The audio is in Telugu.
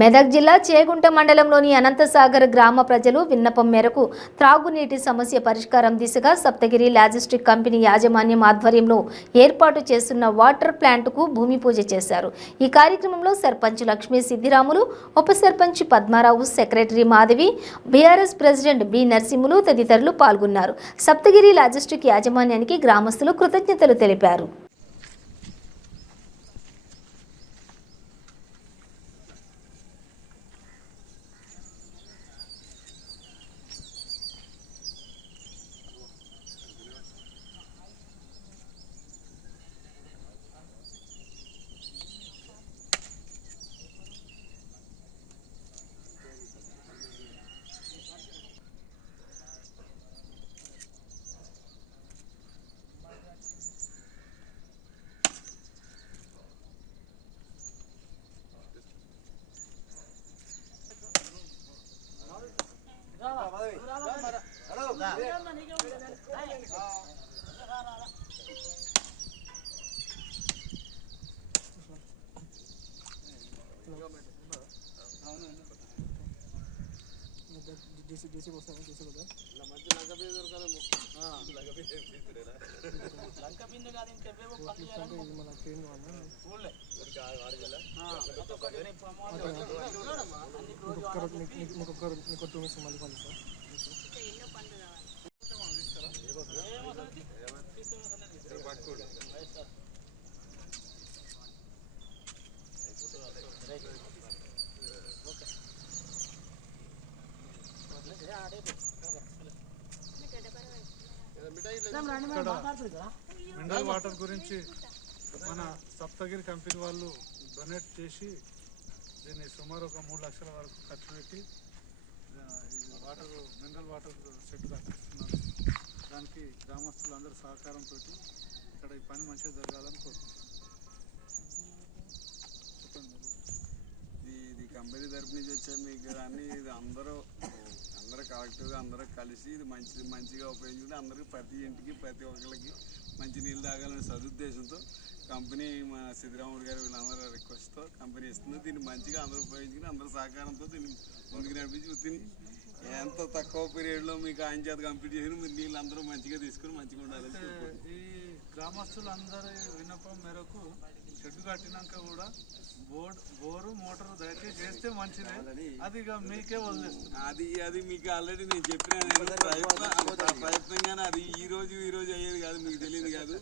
మెదక్ జిల్లా చేగుంట మండలంలోని అనంతసాగర్ గ్రామ ప్రజలు విన్నపం మేరకు త్రాగునీటి సమస్య పరిష్కారం దిశగా సప్తగిరి లాజిస్టిక్ కంపెనీ యాజమాన్యం ఆధ్వర్యంలో ఏర్పాటు చేస్తున్న వాటర్ ప్లాంట్కు భూమి పూజ చేశారు. ఈ కార్యక్రమంలో సర్పంచ్ లక్ష్మీ సిద్దిరాములు, ఉప sarpanch Padmarao, secretary Madhavi, BRS president B Narasimhulu తదితరులు పాల్గొన్నారు. సప్తగిరి లాజిస్టిక్ యాజమాన్యానికి గ్రామస్తులు కృతజ్ఞతలు తెలిపారు. మినరల్ వాటర్ గురించి మన సప్తగిరి కంపెనీ వాళ్ళు డొనేట్ చేసి దీన్ని సుమారు ఒక 3 లక్షల వరకు ఖర్చు పెట్టి మినరల్ వాటర్ సెట్ కట్టిస్తున్నారు. దానికి గ్రామస్తులందరూ సహకారంతో ఇక్కడ ఈ పని మంచిగా జరగాలని కోరుకుంటున్నాను. ఇది కంపెనీ తరపు నుంచి వచ్చే మీకు అన్ని ఇది అందరూ కలెక్టివ్గా అందరూ కలిసి ఇది మంచిగా ఉపయోగించుకుంటే అందరికీ ప్రతి ఇంటికి ప్రతి ఒక్కరికి మంచి నీళ్ళు తాగాలనే సదుద్దేశంతో కంపెనీ మా సిద్దిరాముడు గారు వీళ్ళందరూ రిక్వెస్ట్తో కంపెనీ ఇస్తుంది. దీన్ని మంచిగా అందరూ ఉపయోగించుకుని అందరూ సహకారంతో దీన్ని ముందుకు నడిపించి దీన్ని ఎంత తక్కువ పీరియడ్లో మీకు ఆయన చేత కంప్లీట్ చేసి మీరు నీళ్ళు అందరూ మంచిగా తీసుకుని మంచిగా ఉండాలని. ఈ గ్రామస్తులందరి విన్నపం మేరకు షెడ్ కట్టినాక కూడా బోరు మోటార్ దయచేసి చేస్తే మంచిదే. అది ఇక మీకే వదిలేస్తుంది. అది మీకు ఆల్రెడీ నేను చెప్పిన ప్రయత్నంగానే అది ఈ రోజు అయ్యేది కాదు, మీకు తెలియదు కాదు.